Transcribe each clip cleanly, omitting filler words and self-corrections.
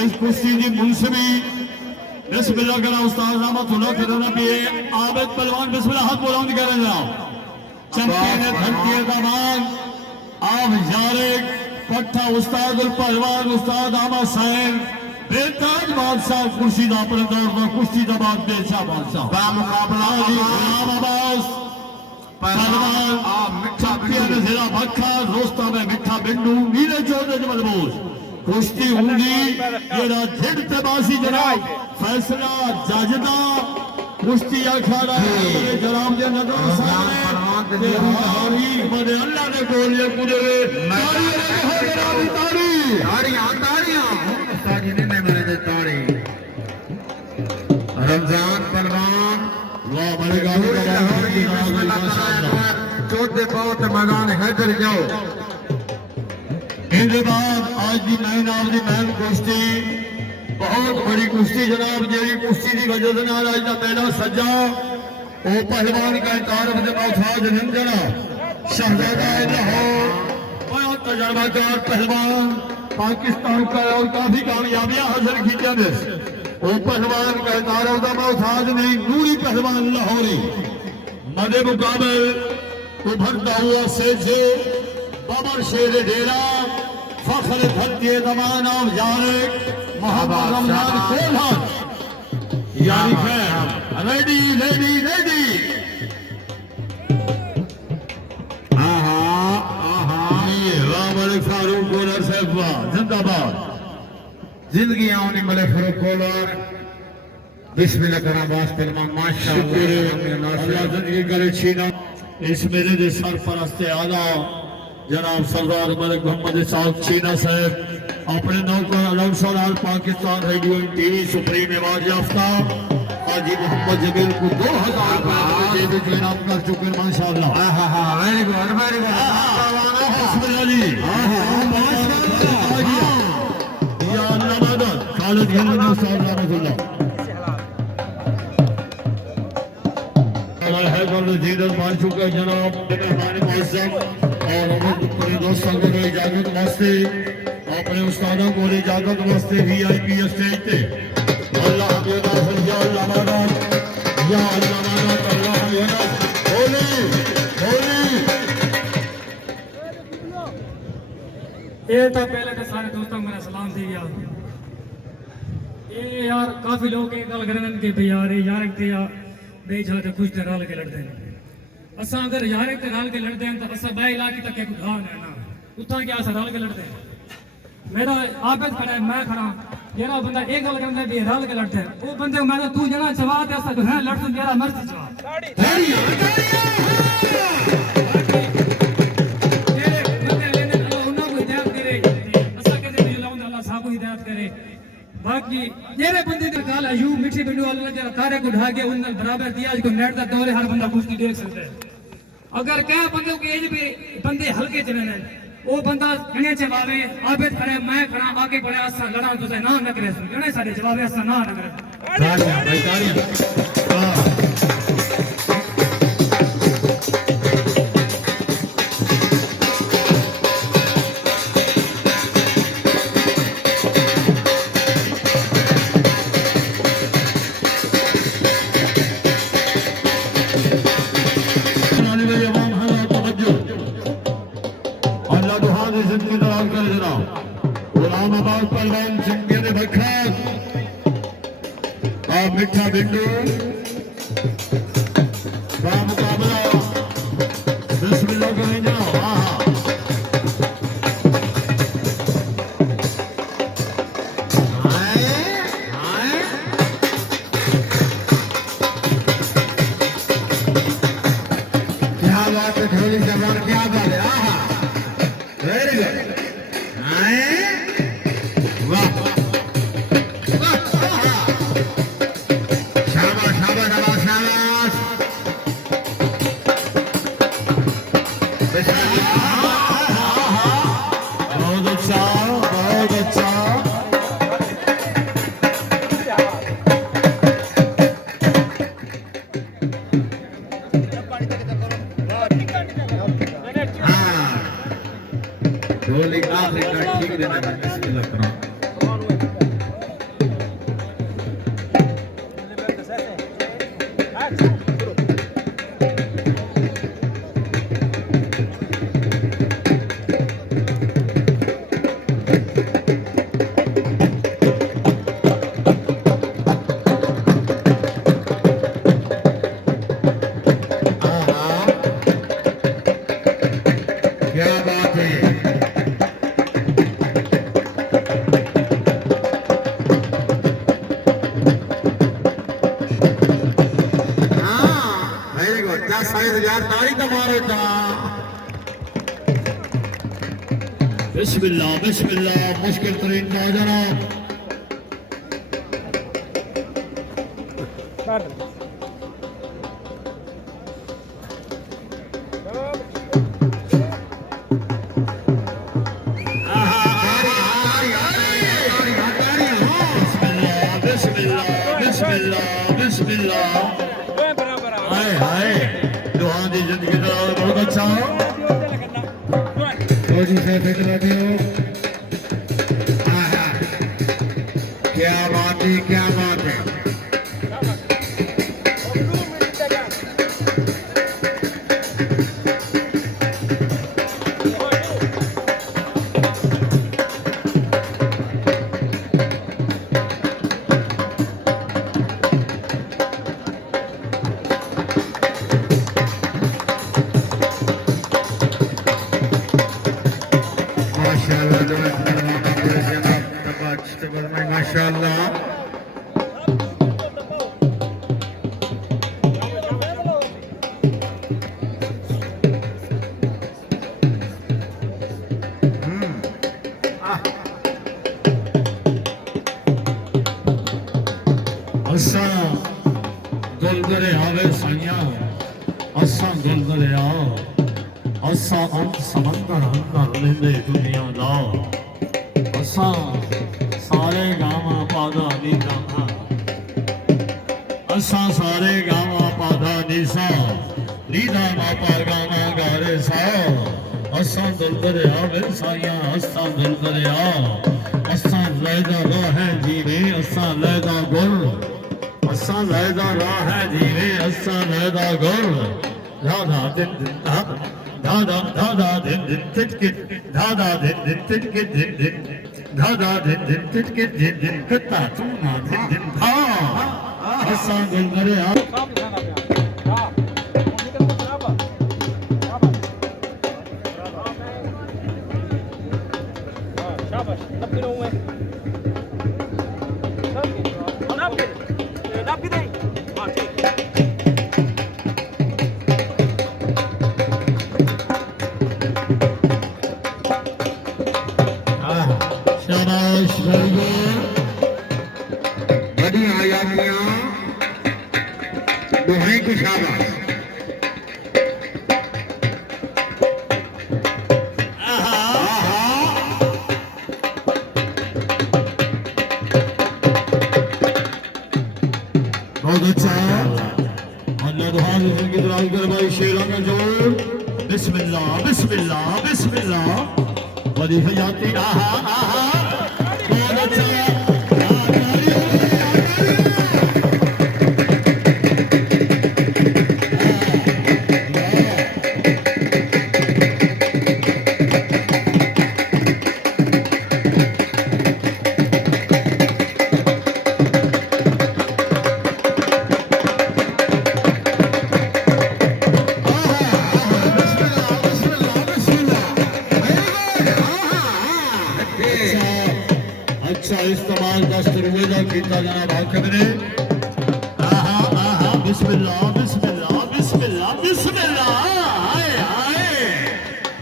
इस कुश्ती की मुंसबी बिस्मिल्लाह करा उस्ताद रहमतुल्लाह करना भी आबिद पहलवान बिस्मिल्लाह हाथ बुलंद कर जाओ चंपियन धरती दामान आप यारिक पट्टा उस्ताद पहलवान उस्ताद अहमद सैन बेताज बादशाह कुर्सी दा परदौर दा कुश्ती दा बाद बेशा बादशाह बा मुकाबला गुलाम अब्बास पहलवान चंपियन जिला भक्खा रोस्ता में मिठा बिंदु नीले चौधरी मलबूस कुश्ती होंगी जेड़ा झिड़ ते बासी जनाब फैसला जजदा कुश्ती अखाड़ा जनाब दे नजर सामने हारी बड़े अल्लाह ने बोलिए कुदरे ताड़ियां ताड़ियां साजी ने मेरे दे ताड़ी रमजान पहलवान वाह बड़े गांव का माशाअल्लाह चौथे पांव ते मैदान हैदर जाओ इनके बाद आज की मैन ऑफ दी मैन कुश्ती बहुत बड़ी कुश्ती जनाब जी कुश्ती की वजह से आज का मेला सजा वो पहलवान का तारफ से मौथाज रंजना शहजादा लाहौर बहुत तजर्बाकार पहलवान पाकिस्तान का और काफी कामयाबियां हासिल की वो पहलवान का तारफ का मौथाज नहीं नूरी पहलवान लाहौरी मदे मुकाबल उभरता हुआ से बाबर शेर डेरा फखर धरती दमान और यारिक मोहम्मद रमजान कोल्हान यानी फैन रेडी रेडी रेडी आहा आहा ये राम मलिक फारूक कोलर साहब जिंदाबाद जिंदगी आने मलिक फारूक कोलर बिस्मिल्लाह करा बास पहलवान माशाअल्लाह अल्लाह जिंदगी करे छीना इस मेरे दे सरपरस्त आला जनाब सरदार मलिक मोहम्मद साहब चीना साहब अपने नौकर अलमसलाल Pakistan radio TV supreme award याफ्ता हाजी मोहम्मद जमील को 2000 रुपए का इनाम कर चुके हैं माशाअल्लाह वेरी गुड बिस्मिल्लाह जी या अल्लाह मदद खालिद हिंद साहब रहमतुल्लाह है जीरत मान चुके जनाब मेहमान मुअज़्ज़म और अपने दोस्तों को इजाजत वास्ते अपने उस्तादों को इजाजत वास्ते वीआईपी स्टेज पे अल्लाह के नाम या अल्लाह मदद या अल्लाह मदद अल्लाह मदद होली होली ये तो पहले तो सारे दोस्तों को मेरा सलाम दे गया ये यार काफी लोग ये गल करन के भी यार बेजा तो कुछ राल के लड़ते हैं असा अगर यार एक राल के लड़ते हैं तो असा बाई इलाके तक एक घाव है ना उतना क्या असा राल के लड़ते हैं मेरा आबिद खड़ा है मैं खड़ा जेरा बंदा एक गल करता है भी राल के लड़ते हैं वो बंदे मैं तो तू जना जवाब दे असा है लड़ तू मेरा मर्जी जवाब ताड़ियां जेरे बंदे लेने अल्लाह उन्हां को हिदायत करे असा के जे लाउंदा अल्लाह साहब को हिदायत करे बाकी जेरे बंदे दी गाल अयूब मिठी बिंडू अल्लाह जरा तारे को ढा के उन बराबर दिया को नेट दा दौरे हर बंदा कुश्ती देख सकता है अगर क्या बंदे को एज भी बंदे हल्के चले ने वो बंदा गणे जवाबे आबिद खड़े मैं खड़ा आगे बढ़े असा लड़ा तुसे ना न करे गणे सारे जवाबे असा ना न करे तालियां भाई तालियां मिठा बिंदु का मुकाबला बिस्मिल्लाह करें जाओ क्या बात है थोड़ी जबान क्या बात है वेरी गुड वाह शाबाश ठीक देना है बिस्मिल्लाह करो क्या बात है वेरी गुड 10,000 ताली का मारो था बिस्मिल्लाह बिस्मिल्लाह मुश्किल तरीन नौजवान बिस्मिल्लाह हाय हाय दुआ दी जिंदगी दा बहुत अच्छा रोजी से फिट बैठे हो क्या बात है क्या बात है माशाल्लाह माशाल्लाह असा गुलगुले आवे साइया असा गुलगुले आ असा अंत समंदर अंदर लेंदे दुनिया दा असा सारे गावा पादा नीता असा सारे गावा पादा नीसा नीदा मापा गावा गारे सा असा गुलगुले आवे साइया असा गुलगुले आ असा लैदा राह जीवे असा लैदा गुल असा लैदा राह जीवे असा लैदा गुल दादा दिन दिन दादा दादा दिन दिन तिटकिट दादा दिन दिन तिटकिट दिन दिन दादा दिन दिन तिटकिट दिन दिन कत्ता चूना दिन दिन भा असा गुलगुले आ शाबाश very good बड़ी आयातियां दोहे को शाबाश बहुत अच्छा अल्लाह दुआ जिंदगी दराज कर भाई शेरों का जोर बिस्मिल्लाह बिस्मिल्लाह बिस्मिल्लाह बड़ी हयाती आहा आहा बहुत अच्छा अच्छा इस्तेमाल दस्तरवेदा कीता जनाब हाकिम ने आहा आहा बिस्मिल्लाह बिस्मिल्लाह बिस्मिल्लाह बिस्मिल्लाह हाय हाय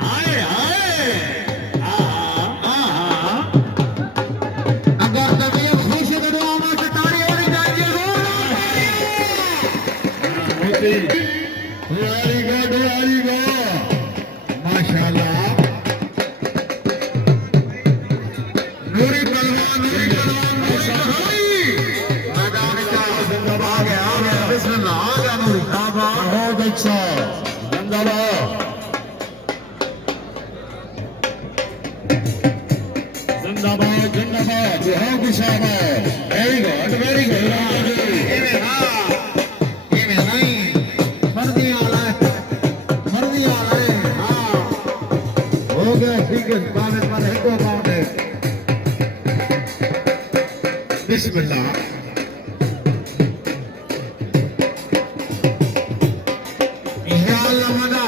हाय हाय आहा आहा अगर तबीयत खुश है तो आवाज से ताली होनी चाहिए मोती वेरी गुड माशाल्लाह नूरी पहलवान मैदान का जिंदाबाद आ गया बिस्मिल्लाह आ गया नूरी बहुत अच्छा जिंदाबाद जिंदाबाद जिंदाबाद बहुत शाबाश वेरी गुड इवें नहीं मर्जी वाला है हाँ हो गया ठीक है बाबे पर एक दो पाउंड है बिस्मिल्लाह या अल्लाह मना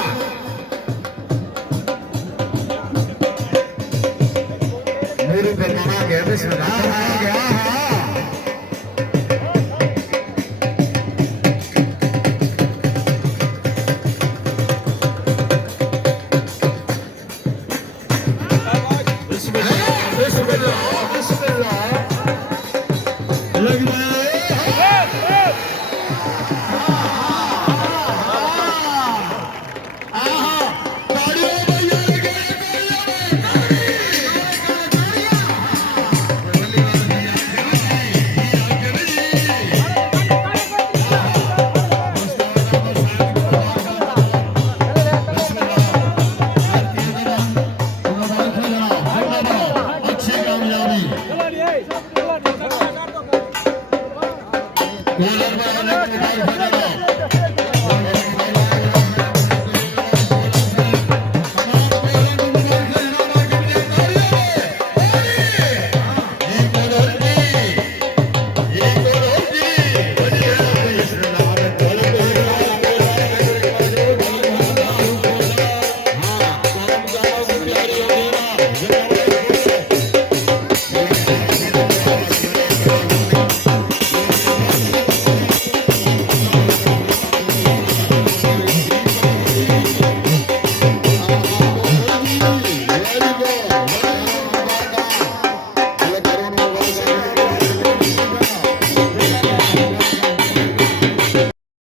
मेरे पे मना गया बिस्मिल्लाह आ गया हाँ बिस्मिल्लाह